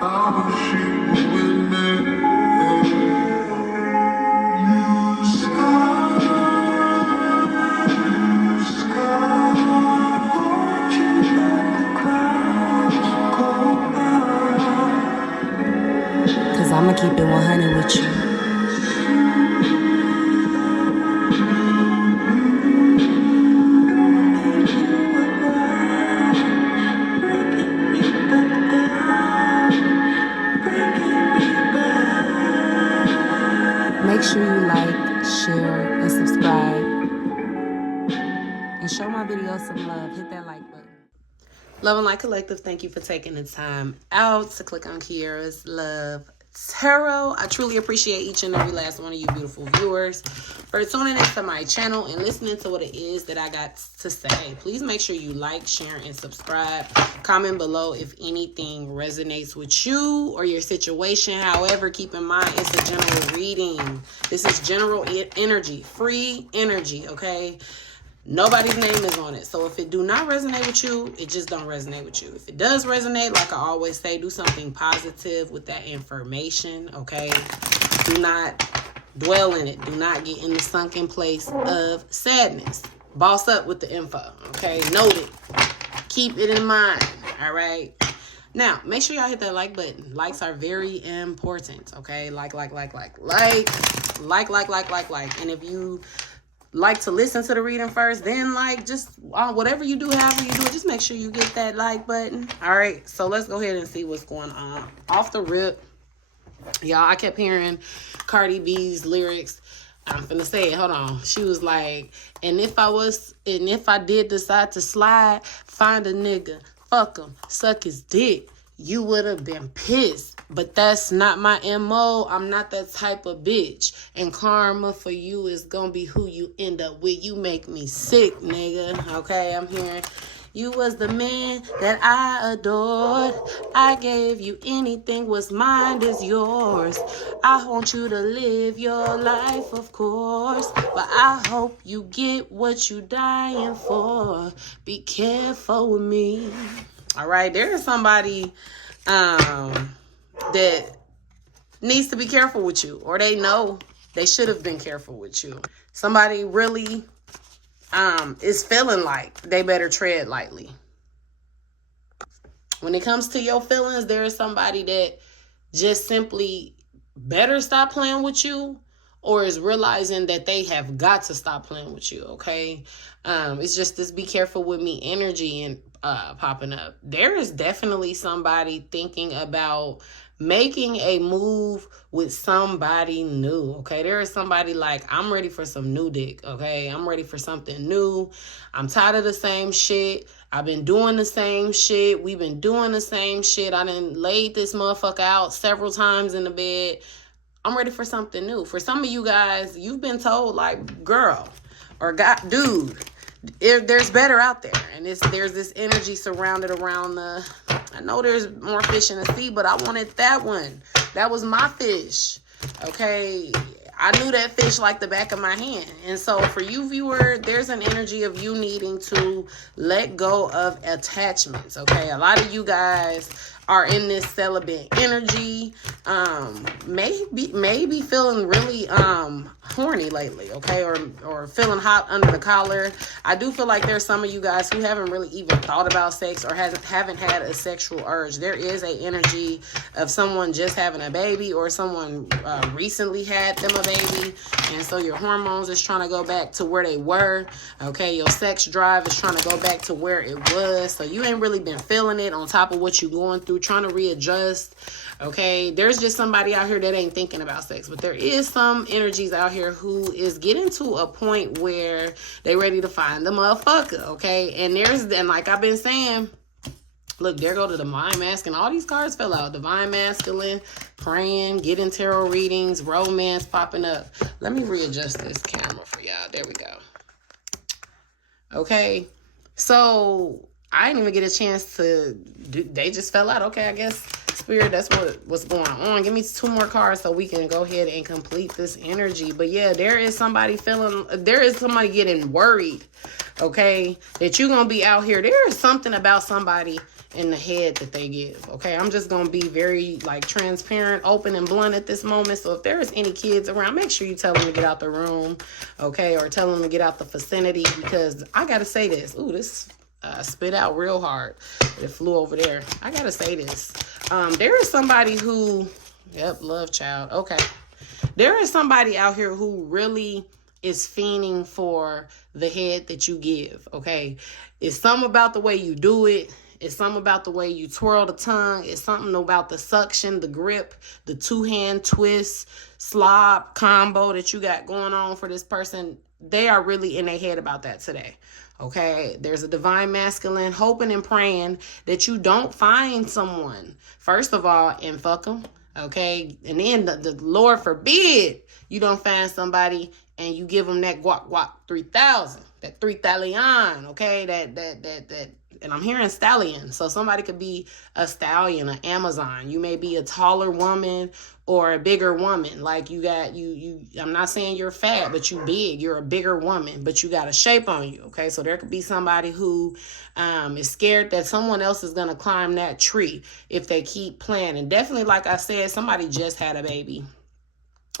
Cause I'ma keep it 100 with you. Make sure you like, share, and subscribe. And show my videos some love. Hit that like button. Love and Light Collective, thank you for taking the time out to click on Kiarra's Love Tarot. I truly appreciate each and every last one of you beautiful viewers for tuning into my channel and listening to what it is that I got to say. Please make sure you like, share, and subscribe. Comment below if anything resonates with you or your situation. However, keep in mind it's a general reading. This is general energy, free energy, okay? Nobody's name is on it. So if it do not resonate with you, it just don't resonate with you. If it does resonate, like I always say, do something positive with that information, okay? Do not dwell in it. Do not get in the sunken place of sadness. Boss up with the info, okay? Note it. Keep it in mind, all right? Now, make sure y'all hit that like button. Likes are very important, okay? Like. And if you like to listen to the reading first, then like just whatever you do, however you do it, just make sure you get that like button. All right, so let's go ahead and see what's going on. Off the rip, y'all, I kept hearing Cardi B's lyrics. I'm finna say it, hold on. She was like, and if I did decide to slide, find a nigga, fuck him, suck his dick, you would have been pissed. But that's not my MO. I'm not that type of bitch. And karma for you is gonna be who you end up with. You make me sick, nigga. Okay, I'm hearing you was the man that I adored. I gave you anything, what's mine is yours. I want you to live your life, of course. But I hope you get what you dying for. Be careful with me. All right, there is somebody that needs to be careful with you, or they know they should have been careful with you. Somebody really is feeling like they better tread lightly. When it comes to your feelings, there is somebody that just simply better stop playing with you, or is realizing that they have got to stop playing with you, okay? It's just this be careful with me energy and popping up. There is definitely somebody thinking about making a move with somebody new, okay? There is somebody like, I'm ready for some new dick, okay? I'm ready for something new. I'm tired of the same shit. I've been doing the same shit. We've been doing the same shit. I done laid this motherfucker out several times in the bed. I'm ready for something new. For some of you guys, you've been told like, girl or God, dude, there's better out there. And there's this energy surrounded around I know there's more fish in the sea, but I wanted that one. That was my fish. Okay. I knew that fish like the back of my hand. And so for you viewer, there's an energy of you needing to let go of attachments. Okay. A lot of you guys are in this celibate energy, maybe feeling really horny lately, okay, or feeling hot under the collar. I do feel like there's some of you guys who haven't really even thought about sex or haven't had a sexual urge. There is a energy of someone just having a baby, or someone recently had them a baby, and so your hormones is trying to go back to where they were, okay? Your sex drive is trying to go back to where it was, so you ain't really been feeling it on top of what you're going through, trying to readjust, okay? There's just somebody out here that ain't thinking about sex, but there is some energies out here who is getting to a point where they ready to find the motherfucker, okay? And like I've been saying, look, there go the Divine Masculine. All these cards fell out. Divine Masculine, praying, getting tarot readings, romance popping up. Let me readjust this camera for y'all. There we go. Okay, so I didn't even get a chance to do, they just fell out. Okay, I guess Spirit, that's what's going on. Give me 2 more cards so we can go ahead and complete this energy. But yeah, there is somebody getting worried, okay, that you're gonna be out here. There is something about somebody in the head that they give. Okay, I'm just gonna be very like transparent, open, and blunt at this moment. So if there is any kids around, make sure you tell them to get out the room, okay, or tell them to get out the vicinity, because I gotta say this. Ooh, this spit out real hard. It flew over there. I gotta say this. There is somebody who, yep, love child. Okay, there is somebody out here who really is fiending for the head that you give. Okay, it's something about the way you do it. It's something about the way you twirl the tongue. It's something about the suction, the grip, the two-hand twist, slob combo that you got going on for this person. They are really in their head about that today. Okay, there's a divine masculine hoping and praying that you don't find someone, first of all, and fuck them. Okay, and then the Lord forbid you don't find somebody and you give them that guac 3000, that 3,000,000. Okay, that. And I'm hearing stallion. So somebody could be a stallion, an Amazon. You may be a taller woman or a bigger woman. Like you I'm not saying you're fat, but you big. You're a bigger woman, but you got a shape on you. Okay. So there could be somebody who is scared that someone else is going to climb that tree if they keep planning. Definitely, like I said, somebody just had a baby.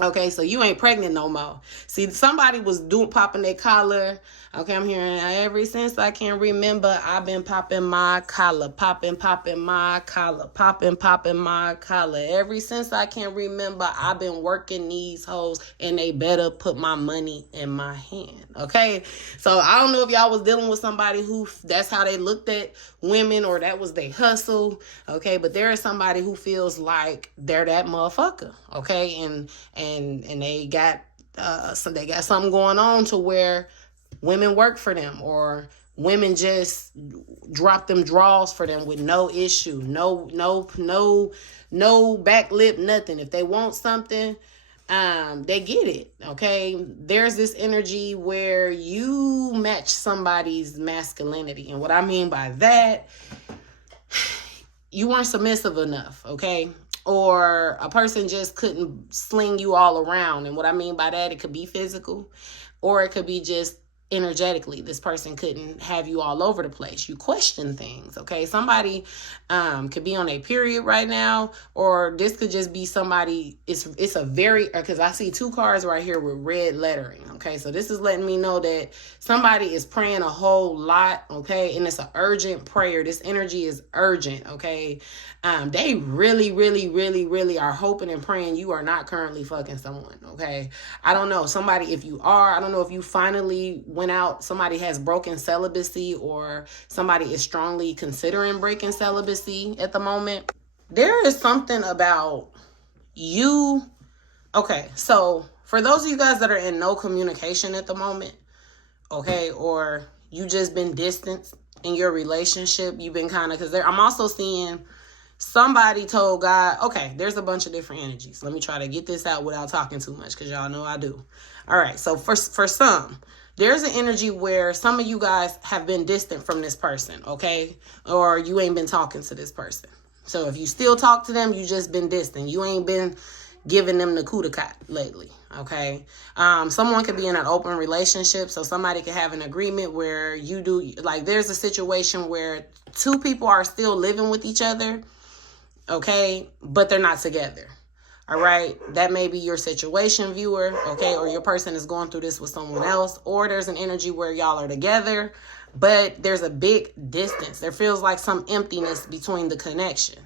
Okay, so you ain't pregnant no more. See, somebody was popping their collar. Okay, I'm hearing ever since I can remember, I've been popping my collar, popping my collar, popping my collar. Ever since I can remember, I've been working these hoes, and they better put my money in my hand. Okay, so I don't know if y'all was dealing with somebody who that's how they looked at women, or that was their hustle. Okay, but there is somebody who feels like they're that motherfucker. Okay, and they got something going on to where women work for them, or women just drop them draws for them with no issue, no back lip, nothing. If they want something, they get it. Okay, there's this energy where you match somebody's masculinity, and what I mean by that, you weren't submissive enough. Okay, or a person just couldn't sling you all around. And what I mean by that, it could be physical, or it could be just energetically. This person couldn't have you all over the place. You question things. Okay, somebody could be on a period right now, or this could just be somebody. It's a very, because I see two cards right here with red lettering. Okay, so this is letting me know that somebody is praying a whole lot. Okay, and it's an urgent prayer. This energy is urgent. Okay, they really are hoping and praying you are not currently fucking someone. Okay, I don't know, somebody, if you are, I don't know if you finally went out, somebody has broken celibacy, or somebody is strongly considering breaking celibacy at the moment. There is something about you. Okay, so for those of you guys that are in no communication at the moment, okay, or you just been distanced in your relationship, you've been kind of, because I'm also seeing somebody told God, okay, there's a bunch of different energies. Let me try to get this out without talking too much, because y'all know I do. All right, so for some, there's an energy where some of you guys have been distant from this person, okay? Or you ain't been talking to this person. So if you still talk to them, you just been distant. You ain't been giving them the coup de cat lately, okay? Someone could be in an open relationship, so somebody could have an agreement where you do, like there's a situation where two people are still living with each other, okay, but they're not together. All right, that may be your situation, viewer, okay, or your person is going through this with someone else, or there's an energy where y'all are together, but there's a big distance. There feels like some emptiness between the connection,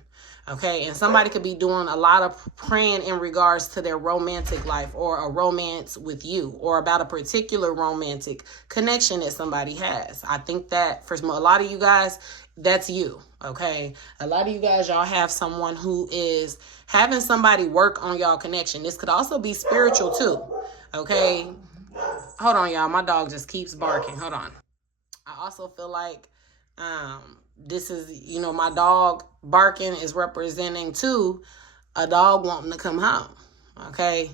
okay, and somebody could be doing a lot of praying in regards to their romantic life, or a romance with you, or about a particular romantic connection that somebody has. I think that for a lot of you guys, that's you, okay? A lot of you guys, y'all have someone who is having somebody work on y'all connection. This could also be spiritual too, okay? Hold on, y'all. My dog just keeps barking. Hold on. I also feel like this is, my dog barking is representing too a dog wanting to come home, okay?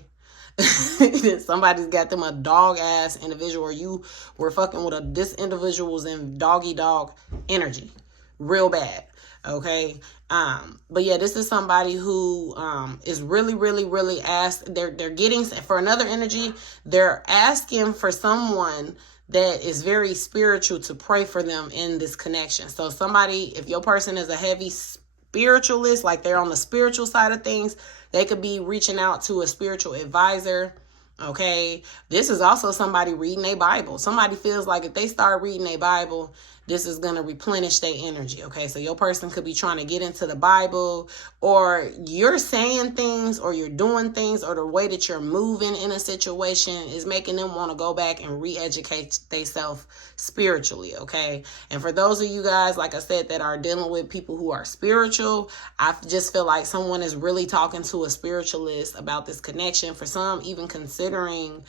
Somebody's got them a dog ass individual, or you were fucking with this individual's in doggy dog energy real bad, okay? But yeah, this is somebody who is really asked. They're getting, for another energy, they're asking for someone that is very spiritual to pray for them in this connection. So somebody, if your person is a heavy spiritualist, like they're on the spiritual side of things, they could be reaching out to a spiritual advisor. Okay, this is also somebody reading a Bible. Somebody feels like if they start reading a Bible, this is going to replenish their energy. Okay, so your person could be trying to get into the Bible, or you're saying things, or you're doing things, or the way that you're moving in a situation is making them want to go back and re-educate themselves spiritually. Okay, and for those of you guys, like I said, that are dealing with people who are spiritual, I just feel like someone is really talking to a spiritualist about this connection. For some, even considering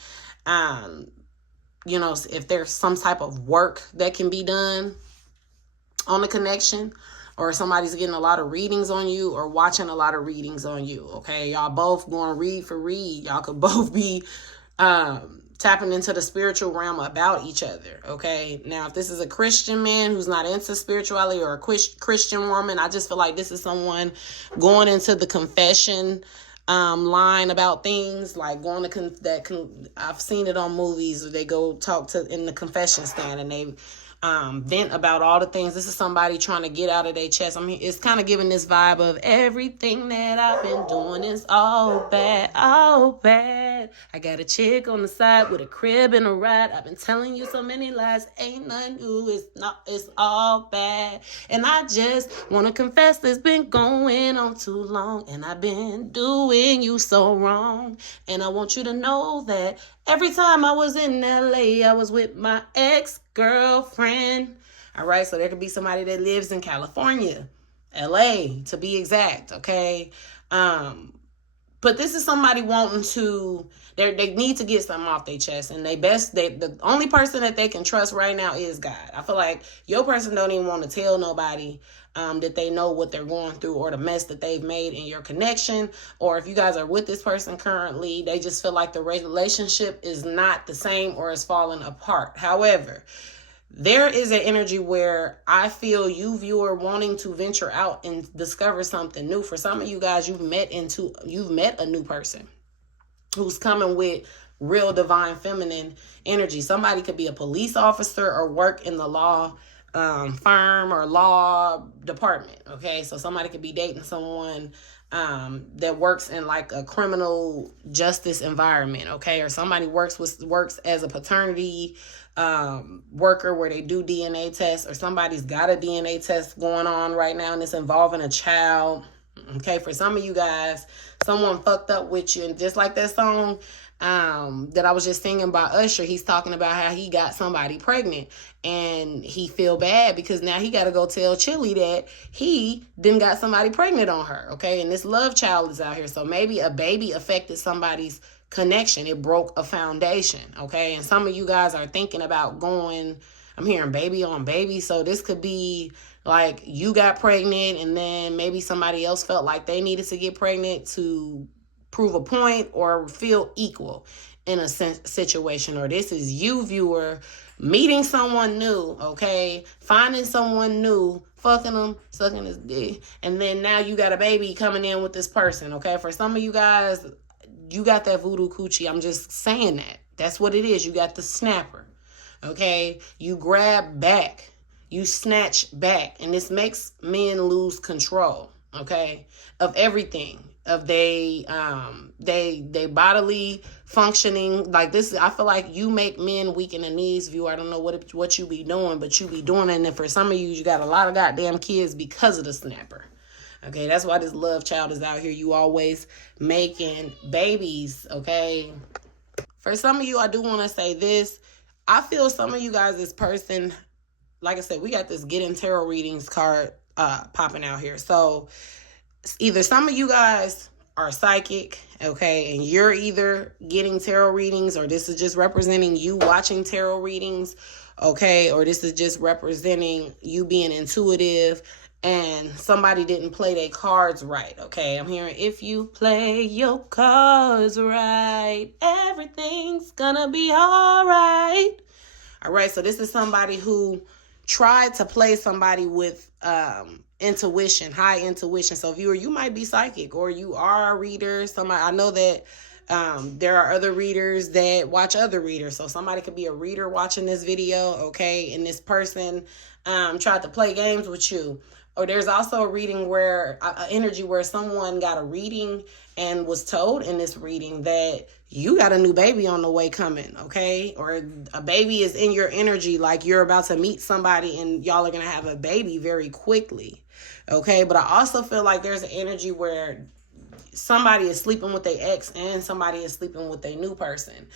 if there's some type of work that can be done on the connection, or somebody's getting a lot of readings on you or watching a lot of readings on you. Okay, y'all both going read for read. Y'all could both be tapping into the spiritual realm about each other. Okay, now if this is a Christian man who's not into spirituality, or a Christian woman, I just feel like this is someone going into the confession line about things, like going to I've seen it on movies where they go talk to in the confession stand and they vent about all the things. This is somebody trying to get out of their chest. I mean, it's kind of giving this vibe of everything that I've been doing is all bad, all bad. I got a chick on the side with a crib and a ride. I've been telling you so many lies, ain't nothing new. It's all bad. And I just want to confess it's been going on too long, and I've been doing you so wrong. And I want you to know that every time I was in LA, I was with my ex-girlfriend. All right, so there could be somebody that lives in California, LA to be exact, okay? But this is somebody wanting to, they need to get something off their chest, and the only person that they can trust right now is God. I feel like your person don't even want to tell nobody that they know what they're going through or the mess that they've made in your connection. Or if you guys are with this person currently, they just feel like the relationship is not the same or is falling apart. However, there is an energy where I feel you, viewer, wanting to venture out and discover something new. For some of you guys, you've met a new person who's coming with real divine feminine energy. Somebody could be a police officer or work in the law firm or law department. Okay, so somebody could be dating someone that works in like a criminal justice environment. Okay, or somebody works as a paternity worker where they do DNA tests, or somebody's got a DNA test going on right now and it's involving a child. Okay, for some of you guys, someone fucked up with you, and just like that song that I was just singing by Usher, he's talking about how he got somebody pregnant and he feel bad because now he got to go tell Chili that he didn't got somebody pregnant on her. Okay, and this love child is out here, so maybe a baby affected somebody's connection. It broke a foundation. Okay, and some of you guys are thinking about going, I'm hearing baby on baby, so this could be like you got pregnant and then maybe somebody else felt like they needed to get pregnant to prove a point or feel equal in a situation. Or this is you, viewer, meeting someone new, okay, finding someone new, fucking them, sucking his dick, and then now you got a baby coming in with this person. Okay, for some of you guys, you got that voodoo coochie. I'm just saying that's what it is. You got the snapper. Okay, you grab back, you snatch back, and this makes men lose control, okay, of everything, of they bodily functioning. Like this, I feel like you make men weak in the knees, view. I don't know what you be doing, but you be doing it. And then for some of you got a lot of goddamn kids because of the snapper. Okay, that's why this love child is out here. You always making babies, okay? For some of you, I do want to say this. I feel some of you guys, this person, like I said, we got this Getting Tarot Readings card popping out here. So either some of you guys are psychic, okay, and you're either getting tarot readings, or this is just representing you watching tarot readings, okay, or this is just representing you being intuitive and somebody didn't play their cards right, okay? I'm hearing, if you play your cards right, everything's gonna be all right. All right, so this is somebody who tried to play somebody with intuition, high intuition. So viewer, you might be psychic or you are a reader. Somebody, I know that There are other readers that watch other readers. So somebody could be a reader watching this video, okay, and this person tried to play games with you. Or there's also a reading where, energy where someone got a reading and was told in this reading that you got a new baby on the way coming, okay? Or a baby is in your energy, like you're about to meet somebody and y'all are going to have a baby very quickly, okay? But I also feel like there's an energy where somebody is sleeping with their ex and somebody is sleeping with their new person.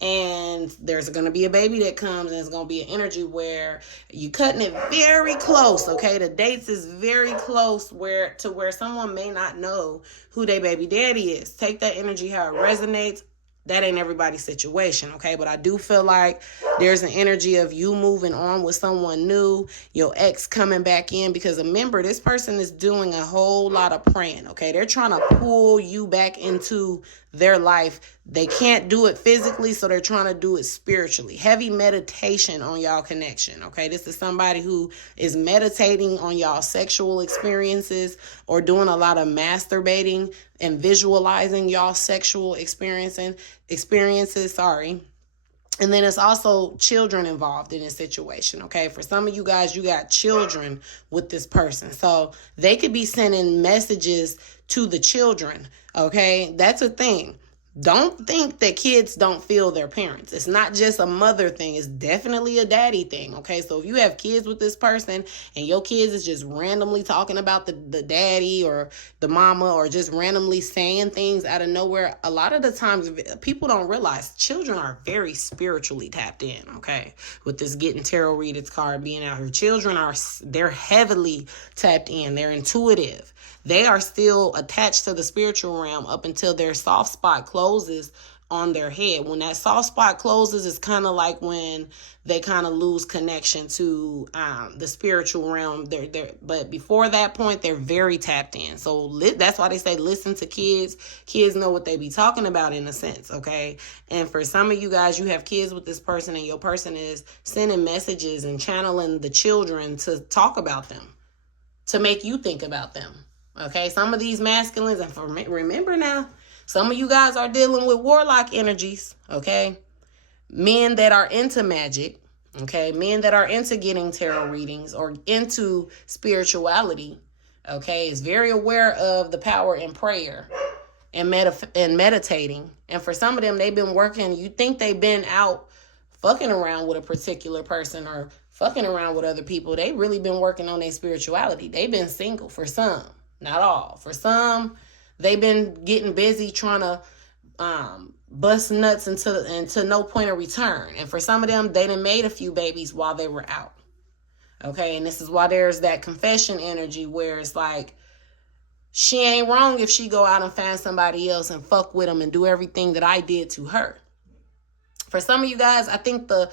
And there's going to be a baby that comes, and it's going to be an energy where you cutting it very close, okay? The dates is very close where someone may not know who their baby daddy is. Take that energy how it resonates. That ain't everybody's situation, okay? But I do feel like there's an energy of you moving on with someone new, your ex coming back in, because remember, this person is doing a whole lot of praying, okay? They're trying to pull you back into their life. They can't do it physically, so they're trying to do it spiritually. Heavy meditation on y'all connection, okay? This is somebody who is meditating on y'all sexual experiences or doing a lot of masturbating and visualizing y'all sexual experiences, And then it's also children involved in this situation, okay? For some of you guys, you got children with this person. So they could be sending messages to the children, okay? That's a thing. Don't think that kids don't feel their parents. It's not just a mother thing. It's definitely a daddy thing, okay? So if you have kids with this person and your kids is just randomly talking about the daddy or the mama or just randomly saying things out of nowhere, a lot of the times people don't realize children are very spiritually tapped in, okay? With this Getting Tarot Readers card being out here. Children they're heavily tapped in. They're intuitive. They are still attached to the spiritual realm up until their soft spot closes on their head. When that soft spot closes, it's kind of like when they kind of lose connection to the spiritual realm. But before that point, they're very tapped in. So that's why they say listen to kids. Kids know what they be talking about in a sense, okay? And for some of you guys, you have kids with this person and your person is sending messages and channeling the children to talk about them, to make you think about them. Okay, some of these masculines, and remember now, some of you guys are dealing with warlock energies, okay? Men that are into magic, okay? Men that are into getting tarot readings or into spirituality, okay? Is very aware of the power in prayer and meditating. And for some of them, they've been working, you think they've been out fucking around with a particular person or fucking around with other people. They've really been working on their spirituality. They've been single for some. Not all. For some, they've been getting busy trying to bust nuts into no point of return. And for some of them, they done made a few babies while they were out. Okay, and this is why there's that confession energy where it's like, she ain't wrong if she go out and find somebody else and fuck with them and do everything that I did to her. For some of you guys, I think the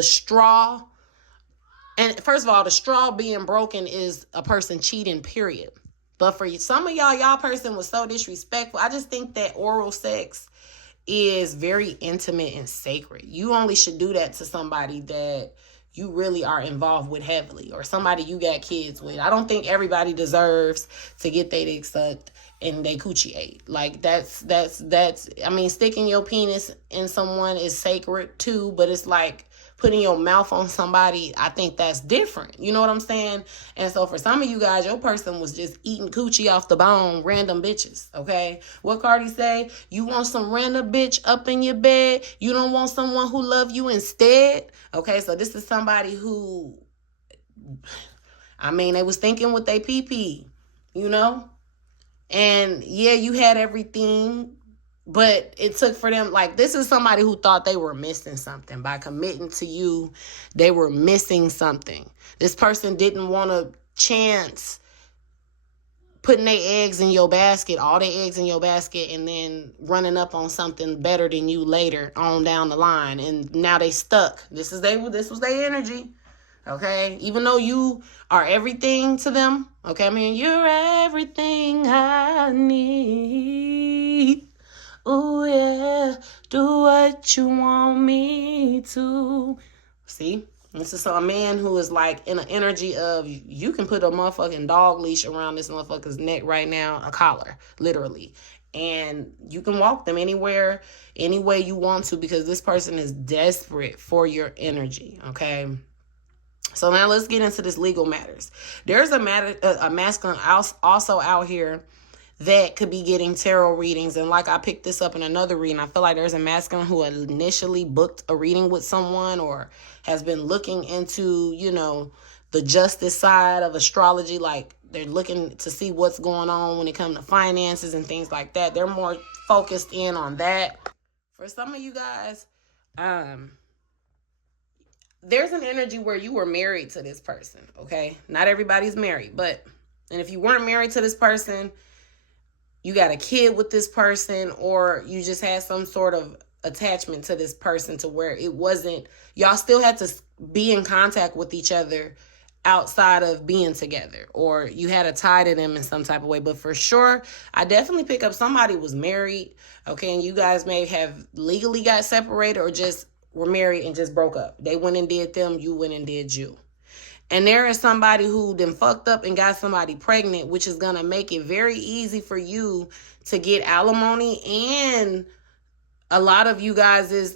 straw, and first of all, the straw being broken is a person cheating, period. But for some of y'all person was so disrespectful. I just think that oral sex is very intimate and sacred. You only should do that to somebody that you really are involved with heavily or somebody you got kids with. I don't think everybody deserves to get their dick sucked and they coochie ate. Like that's, I mean, sticking your penis in someone is sacred too, but it's like putting your mouth on somebody, I think that's different. You know what I'm saying? And so for some of you guys, your person was just eating coochie off the bone, random bitches, okay? What Cardi say? You want some random bitch up in your bed? You don't want someone who love you instead? Okay, so this is somebody who, I mean, they was thinking with their pee-pee, you know? And yeah, you had everything, but it took for them, like, this is somebody who thought they were missing something. By committing to you, they were missing something. This person didn't want a chance putting their eggs in your basket, all their eggs in your basket, and then running up on something better than you later on down the line. And now they stuck. This was their energy. Okay, even though you are everything to them, okay, I mean, you're everything I need. Oh yeah, do what you want me to. See, this is a man who is like in an energy of, you can put a motherfucking dog leash around this motherfucker's neck right now, a collar, literally, And you can walk them anywhere, any way you want to, because this person is desperate for your energy, okay? So now let's get into this legal matters. There's a masculine also out here that could be getting tarot readings. And like I picked this up in another reading, I feel like there's a masculine who initially booked a reading with someone or has been looking into, the justice side of astrology. Like they're looking to see what's going on when it comes to finances and things like that. They're more focused in on that. For some of you guys, there's an energy where you were married to this person, okay? Not everybody's married, and if you weren't married to this person, you got a kid with this person, or you just had some sort of attachment to this person to where it wasn't, y'all still had to be in contact with each other outside of being together, or you had a tie to them in some type of way. But for sure, I definitely pick up somebody was married, okay, and you guys may have legally got separated or just were married and just broke up. They went and did them, you went and did you. And there is somebody who then fucked up and got somebody pregnant, which is going to make it very easy for you to get alimony and a lot of you guys'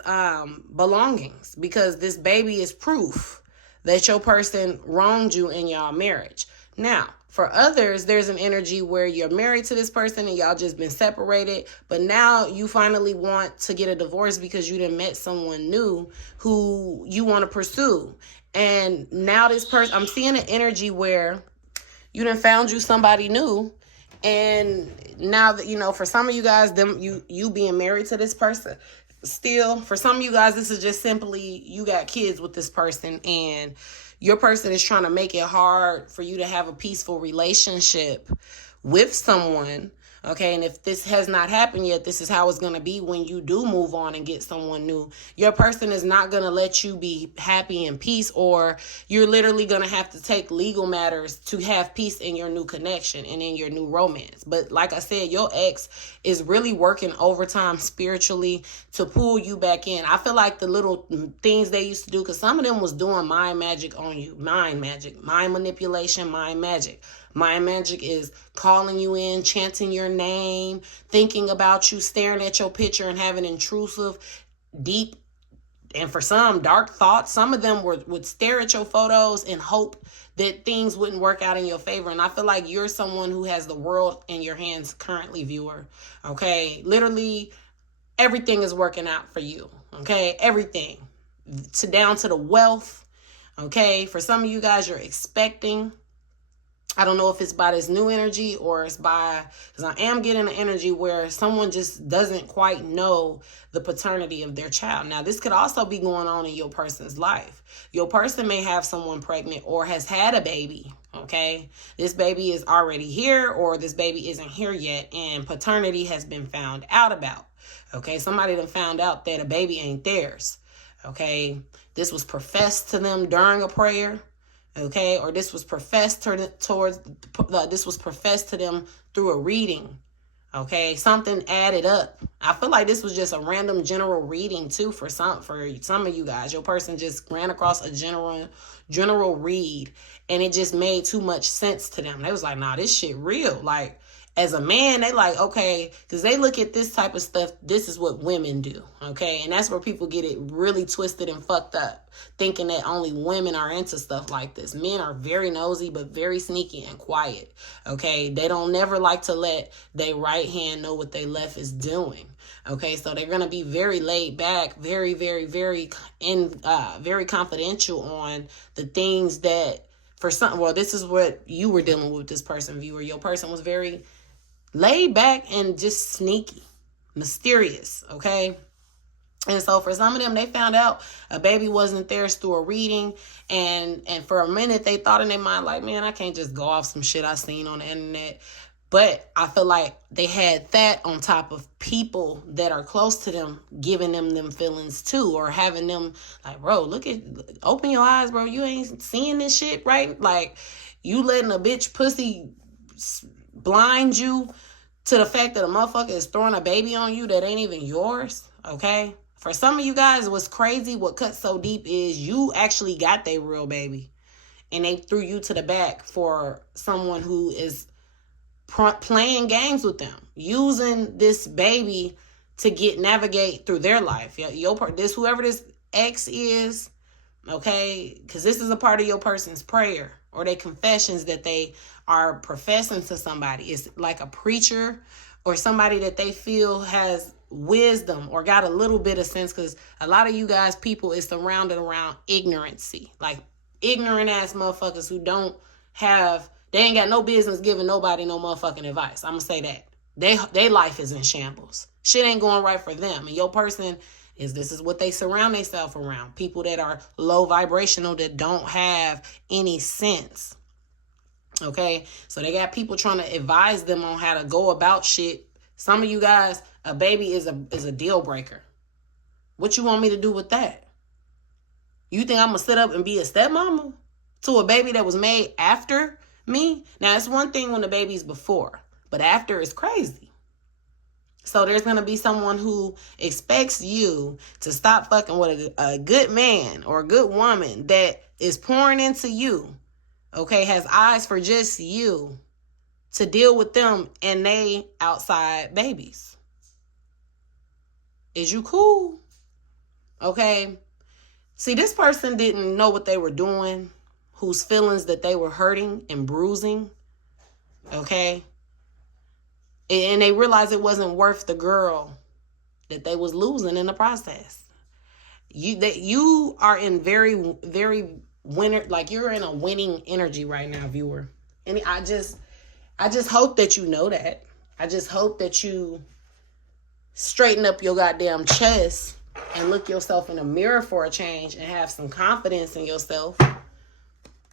belongings, because this baby is proof that your person wronged you in y'all marriage. Now, for others, there's an energy where you're married to this person and y'all just been separated, but now you finally want to get a divorce because you done met someone new who you want to pursue. And now this person, I'm seeing an energy where you done found you somebody new. And now that, for some of you guys, you being married to this person, still, for some of you guys, this is just simply you got kids with this person and your person is trying to make it hard for you to have a peaceful relationship with someone. Okay, and if this has not happened yet, this is how it's going to be when you do move on and get someone new. Your person is not going to let you be happy in peace, or you're literally going to have to take legal matters to have peace in your new connection and in your new romance. But like I said, your ex is really working overtime spiritually to pull you back in. I feel like the little things they used to do, because some of them was doing mind magic on you. Mind magic, mind manipulation, mind magic. Mind magic is calling you in, chanting your name, thinking about you, staring at your picture and having intrusive, deep, and for some, dark thoughts. Some of them would stare at your photos and hope that things wouldn't work out in your favor. And I feel like you're someone who has the world in your hands currently, viewer. Okay? Literally, everything is working out for you. Okay? Everything. Down to the wealth. Okay? For some of you guys, you're expecting. I don't know if it's by this new energy or it's by, because I am getting an energy where someone just doesn't quite know the paternity of their child. Now, this could also be going on in your person's life. Your person may have someone pregnant or has had a baby, okay? This baby is already here or this baby isn't here yet, and paternity has been found out about, okay? Somebody done found out that a baby ain't theirs, okay? This was professed to them during a prayer. Okay, or this was professed this was professed to them through a reading. Okay, something added up. I feel like this was just a random general reading too for some of you guys. Your person just ran across a general read, and it just made too much sense to them. They was like, nah, this shit real. Like, as a man, they like, okay, because they look at this type of stuff, this is what women do, okay? And that's where people get it really twisted and fucked up, thinking that only women are into stuff like this. Men are very nosy, but very sneaky and quiet, okay? They don't never like to let their right hand know what their left is doing, okay? So they're going to be very laid back, very, very, very, very confidential on the things that for some, well, this is what you were dealing with this person, viewer. Your person was very laid back and just sneaky, mysterious, okay? And so for some of them, they found out a baby wasn't theirs through a reading, and for a minute they thought in their mind like, man, I can't just go off some shit I seen on the internet. But I feel like they had that on top of people that are close to them giving them feelings too, or having them like, bro, open your eyes, bro, you ain't seeing this shit, right? Like, you letting a bitch pussy blind you to the fact that a motherfucker is throwing a baby on you that ain't even yours, okay? For some of you guys, what's crazy, what cuts so deep is you actually got their real baby, and they threw you to the back for someone who is playing games with them, using this baby to navigate through their life. Whoever this ex is, okay, because this is a part of your person's prayer or their confessions that they are professing to somebody. It's like a preacher or somebody that they feel has wisdom or got a little bit of sense, because a lot of you guys, people, is surrounded around ignorancy, like ignorant ass motherfuckers who they ain't got no business giving nobody no motherfucking advice. I'm gonna say that they life is in shambles. Shit ain't going right for them, and your person this is what they surround themselves around. People that are low vibrational, that don't have any sense. Okay, so they got people trying to advise them on how to go about shit. Some of you guys, a baby is a deal breaker. What you want me to do with that? You think I'm gonna sit up and be a stepmama to a baby that was made after me? Now, it's one thing when the baby's before, but after is crazy. So there's gonna be someone who expects you to stop fucking with a good man or a good woman that is pouring into you, okay, has eyes for just you, to deal with them and they outside babies. Is you cool? Okay. See, this person didn't know what they were doing, whose feelings that they were hurting and bruising. Okay. And they realized it wasn't worth the girl that they was losing in the process. You are in very, very winner, like you're in a winning energy right now, viewer. And I just hope that you know that. I just hope that you straighten up your goddamn chest and look yourself in the mirror for a change and have some confidence in yourself,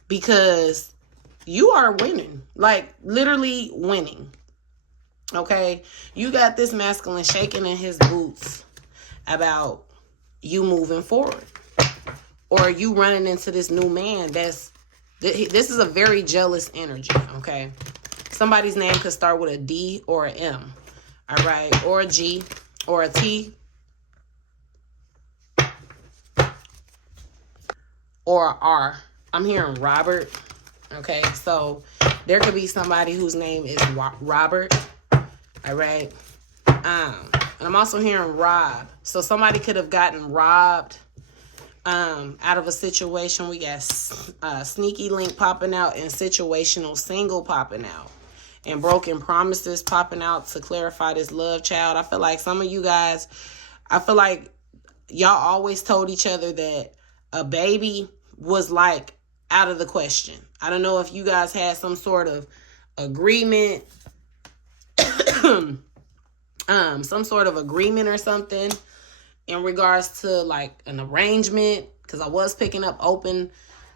because you are winning, like literally winning. Okay, you got this masculine shaking in his boots about you moving forward, or you running into this new man. This is a very jealous energy. Okay, somebody's name could start with a D or an M, all right, or a G or a T or a R. I'm hearing Robert. Okay, so there could be somebody whose name is Robert. All right. And I'm also hearing Rob. So somebody could have gotten robbed out of a situation. We got sneaky link popping out and situational single popping out. And broken promises popping out to clarify this love child. I feel like some of you guys, y'all always told each other that a baby was like out of the question. I don't know if you guys had some sort of agreement, some sort of agreement or something in regards to like an arrangement, because I was picking up open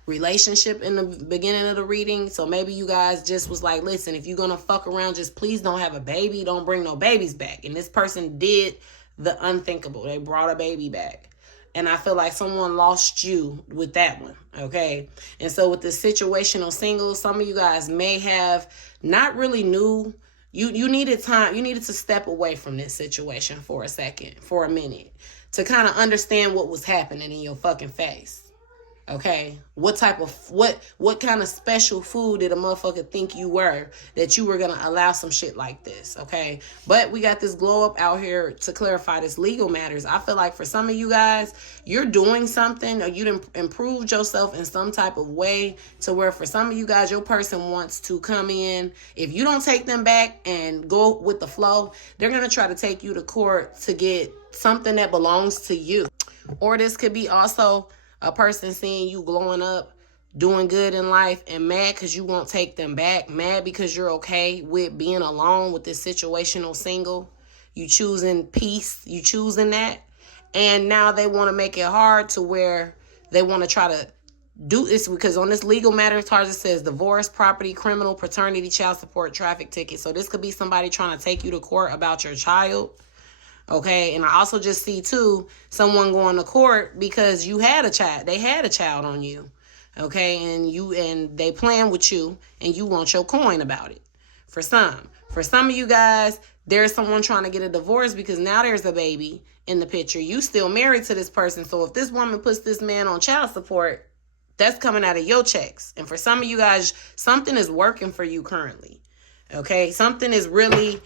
relationship in the beginning of the reading. So maybe you guys just was like, listen, if you're gonna fuck around, just please don't have a baby, don't bring no babies back. And this person did the unthinkable. They brought a baby back. And I feel like someone lost you with that one, okay? And so with the situational single, some of you guys may have not really knew. You needed time. You needed to step away from this situation for a second, for a minute, to kind of understand what was happening in your fucking face. Okay, what kind of special food did a motherfucker think you were that you were gonna allow some shit like this? Okay, but we got this glow up out here to clarify this legal matters. I feel like for some of you guys, you're doing something, or you improved yourself in some type of way to where for some of you guys, your person wants to come in. If you don't take them back and go with the flow, they're gonna try to take you to court to get something that belongs to you. Or this could be also a person seeing you glowing up, doing good in life, and mad because you won't take them back. Mad because you're okay with being alone with this situational single. You choosing peace. You choosing that. And now they want to make it hard to where they want to try to do this, because on this legal matters charge it says divorce, property, criminal, paternity, child support, traffic ticket. So this could be somebody trying to take you to court about your child. Okay, and I also just see, too, someone going to court because you had a child. They had a child on you. Okay, and they playing with you, and you want your coin about it. For some of you guys, there's someone trying to get a divorce because now there's a baby in the picture. You still married to this person. So if this woman puts this man on child support, that's coming out of your checks. And for some of you guys, something is working for you currently. Okay, something is really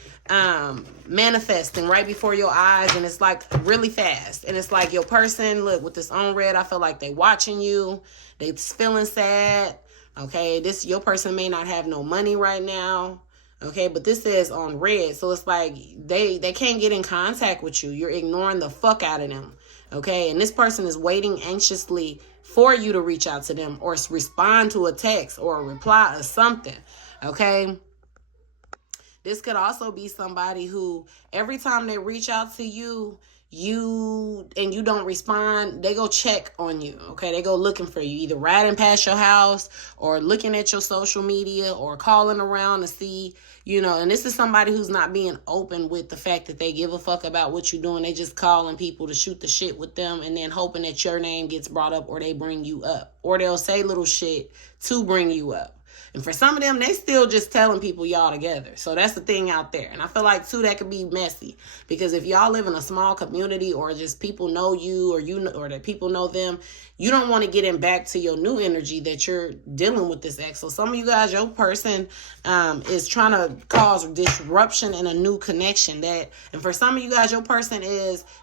manifesting right before your eyes, and it's like really fast. And it's like your person, look, with this on red, I feel like they watching you. They feeling sad. Okay, your person may not have no money right now. Okay, but this is on red, so it's like they can't get in contact with you. You're ignoring the fuck out of them. Okay, and this person is waiting anxiously for you to reach out to them or respond to a text or a reply or something. Okay. This could also be somebody who every time they reach out to you, you don't respond, they go check on you. Okay, they go looking for you, either riding past your house or looking at your social media or calling around to see, and this is somebody who's not being open with the fact that they give a fuck about what you're doing. They just calling people to shoot the shit with them and then hoping that your name gets brought up or they bring you up, or they'll say little shit to bring you up. And for some of them, they still just telling people y'all together. So that's the thing out there. And I feel like, too, that could be messy. Because if y'all live in a small community or just people know you or that people know them, you don't want to get in back to your new energy that you're dealing with this ex. So some of you guys, your person is trying to cause disruption in a new connection. And for some of you guys, your person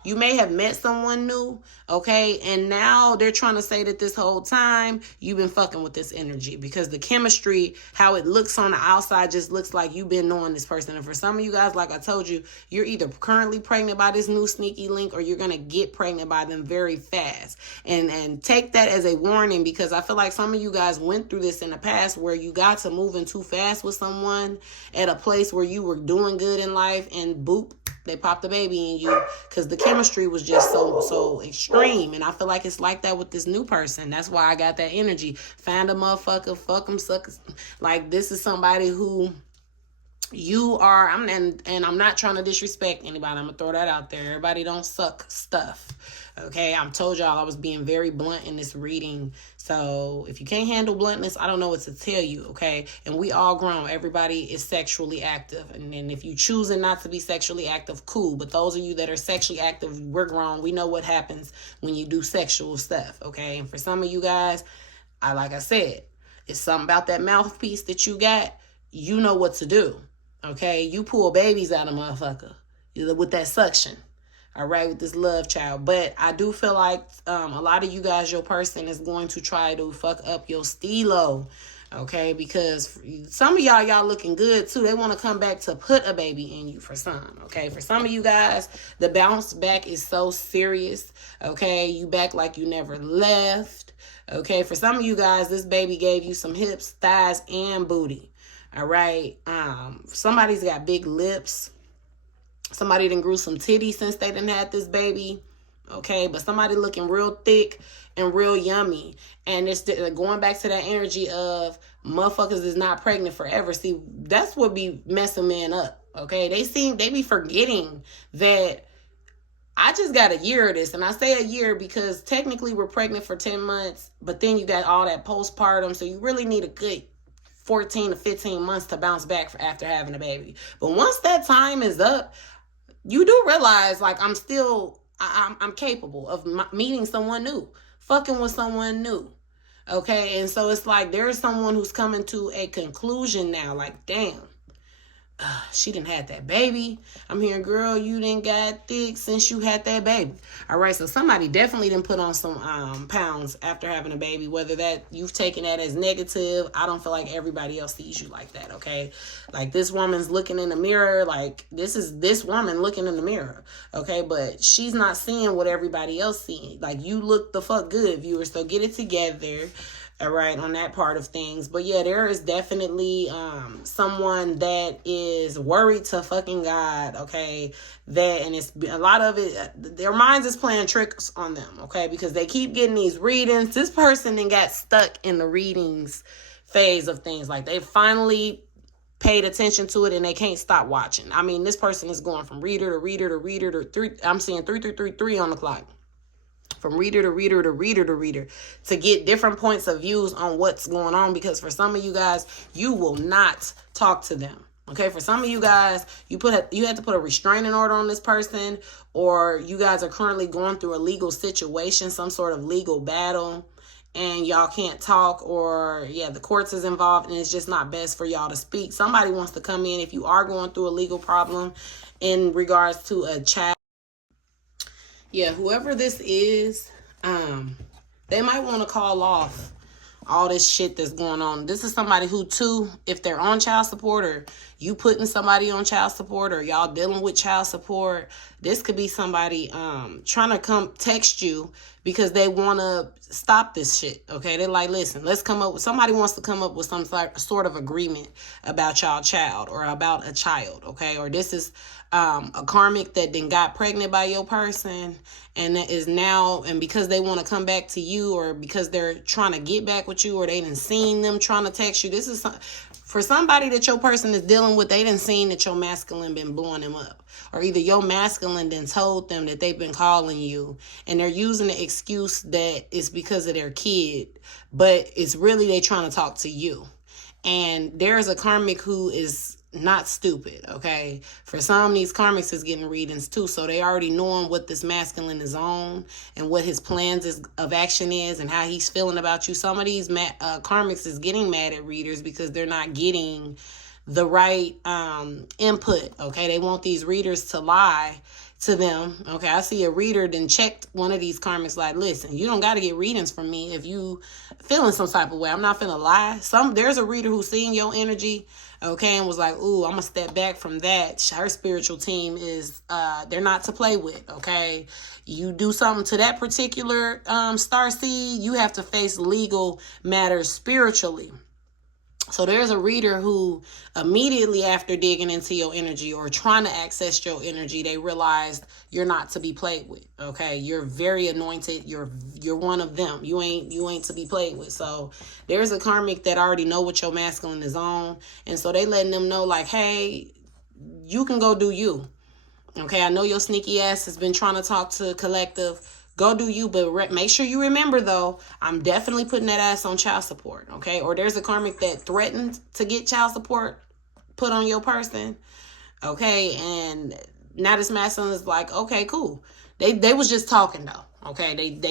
you may have met someone new, okay? And now they're trying to say that this whole time you've been fucking with this energy because the chemistry, how it looks on the outside just looks like you've been knowing this person. And for some of you guys, like I told you, you're either currently pregnant by this new sneaky link or you're going to get pregnant by them very fast. And take that as a warning, because I feel like some of you guys went through this in the past where you got to moving too fast with someone at a place where you were doing good in life and boop, they popped the baby in you because the chemistry was just so extreme. And I feel like it's like that with this new person. That's why I got that energy. Find a motherfucker, fuck them suckers. Like, this is somebody who you are, and I'm not trying to disrespect anybody. I'm going to throw that out there. Everybody don't suck stuff. Okay, I told y'all I was being very blunt in this reading. So if you can't handle bluntness, I don't know what to tell you, okay? And we all grown. Everybody is sexually active. And then if you choosing not to be sexually active, cool. But those of you that are sexually active, we're grown. We know what happens when you do sexual stuff, okay? And for some of you guys, like I said, it's something about that mouthpiece that you got. You know what to do, okay? You pull babies out of motherfucker with that suction. All right, with this love child. But I do feel like a lot of you guys, your person is going to try to fuck up your stilo. Okay, because some of y'all looking good too. They want to come back to put a baby in you for some. Okay, for some of you guys, the bounce back is so serious. Okay, you back like you never left. Okay, for some of you guys, this baby gave you some hips, thighs, and booty. All right, somebody's got big lips. Somebody done grew some titties since they done had this baby. Okay, but somebody looking real thick and real yummy. And it's going back to that energy of motherfuckers is not pregnant forever. See, that's what be messing men up. Okay, they be forgetting that I just got a year of this. And I say a year because technically we're pregnant for 10 months, but then you got all that postpartum. So you really need a good 14 to 15 months to bounce back after having a baby. But once that time is up, you do realize, like, I'm capable of meeting someone new, fucking with someone new. Okay. And so it's like, there's someone who's coming to a conclusion now, like, damn, she done had that baby. I'm hearing, girl, you done got thick since you had that baby. All right, so somebody definitely done put on some pounds after having a baby, whether that you've taken that as negative. I don't feel like everybody else sees you like that, okay? Like, this woman's looking in the mirror, like, this is this woman looking in the mirror, okay? But she's not seeing what everybody else seeing. Like, you look the fuck good, viewers, so get it together. All right, on that part of things. But yeah, there is definitely someone that is worried to fucking God, okay? And it's a lot of it, their minds is playing tricks on them, okay? Because they keep getting these readings. This person then got stuck in the readings phase of things. Like, they finally paid attention to it and they can't stop watching. I mean, this person is going from reader to reader to reader to three. I'm seeing 3 on the clock. From reader to reader to reader to reader to get different points of views on what's going on. Because for some of you guys, you will not talk to them. Okay, for some of you guys, you had to put a restraining order on this person, or you guys are currently going through a legal situation, some sort of legal battle. and y'all can't talk, or yeah, the courts is involved and it's just not best for y'all to speak. Somebody wants to come in if you are going through a legal problem in regards to a child. Yeah, whoever this is, they might want to call off all this shit that's going on. This is somebody who, too, if they're on child support, or you putting somebody on child support, or y'all dealing with child support, this could be somebody trying to come text you because they want to stop this shit, okay? They're like, listen, let's come up with, somebody wants to come up with some sort of agreement about y'all child, or about a child, okay? Or this is a karmic that then got pregnant by your person, and that is now, and because they want to come back to you, or because they're trying to get back with you, or they done seen them trying to text you. This is for somebody that your person is dealing with. They done seen that your masculine been blowing them up, or either your masculine then told them that they've been calling you, and they're using the excuse that it's because of their kid, but it's really they trying to talk to you. And there's a karmic who is not stupid, okay? For some, these karmics is getting readings too, so they already knowing what this masculine is on, and what his plans of action is, and how he's feeling about you. Some of these karmics is getting mad at readers because they're not getting the right input, okay? They want these readers to lie to them, okay? I see a reader then checked one of these karmics like, listen, you don't got to get readings from me if you feeling some type of way. I'm not finna lie. There's a reader who's seeing your energy, okay, and was like, ooh, I'm gonna step back from that. Her spiritual team is they're not to play with, okay? You do something to that particular star seed, you have to face legal matters spiritually. So there's a reader who immediately after digging into your energy, or trying to access your energy, they realized you're not to be played with, okay? You're very anointed. You're one of them. You ain't to be played with. So there's a karmic that already know what your masculine is on, and so they letting them know like, hey, you can go do you, okay? I know your sneaky ass has been trying to talk to collective. Go do you, but make sure you remember, though, I'm definitely putting that ass on child support, okay? Or there's a karmic that threatened to get child support put on your person, okay? And now this masculine is like, okay, cool. They was just talking, though, okay? And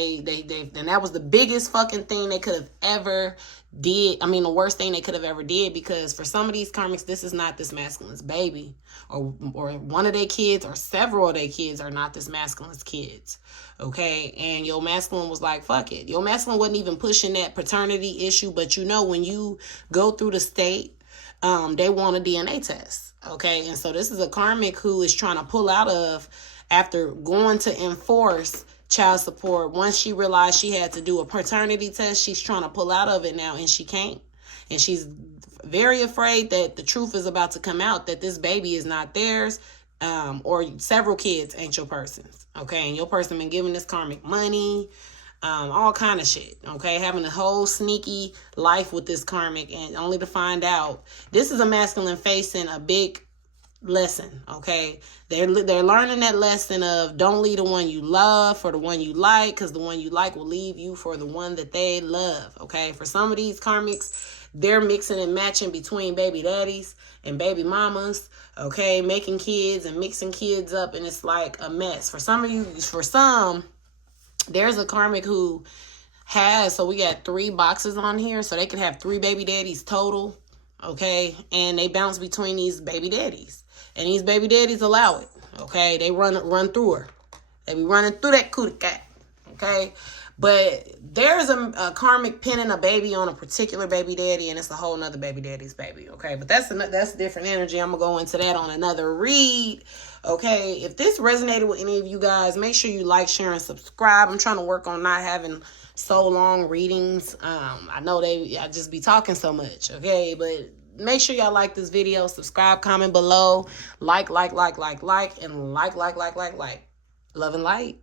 that was the biggest fucking thing they could have ever did. I mean, the worst thing they could have ever did, because for some of these karmics, this is not this masculine's baby, or one of their kids, or several of their kids are not this masculine's kids, okay? And your masculine was like, fuck it. Your masculine wasn't even pushing that paternity issue, but you know, when you go through the state, they want a DNA test, okay? And so this is a karmic who is trying to pull out of, after going to enforce child support. Once she realized she had to do a paternity test, she's trying to pull out of it now, and she can't. And she's very afraid that the truth is about to come out, that this baby is not theirs, or several kids ain't your person's, okay? And your person been giving this karmic money, all kind of shit, okay? Having a whole sneaky life with this karmic, and only to find out this is a masculine facing a big lesson, okay? They're learning that lesson of don't leave the one you love for the one you like, because the one you like will leave you for the one that they love, okay? For some of these karmics, they're mixing and matching between baby daddies and baby mamas, okay? Making kids and mixing kids up, and it's like a mess. For some, there's a karmic who has, so we got 3 boxes on here, so they could have 3 baby daddies total, okay? And they bounce between these baby daddies. And these baby daddies allow it, okay? They run through her. They be running through that cootie cat, okay? But there's a karmic pinning a baby on a particular baby daddy, and it's a whole nother baby daddy's baby, okay? But that's different energy. I'm going to go into that on another read, okay? If this resonated with any of you guys, make sure you like, share, and subscribe. I'm trying to work on not having so long readings. I know I just be talking so much, okay? But make sure y'all like this video, subscribe, comment below, like, and like. Love and light.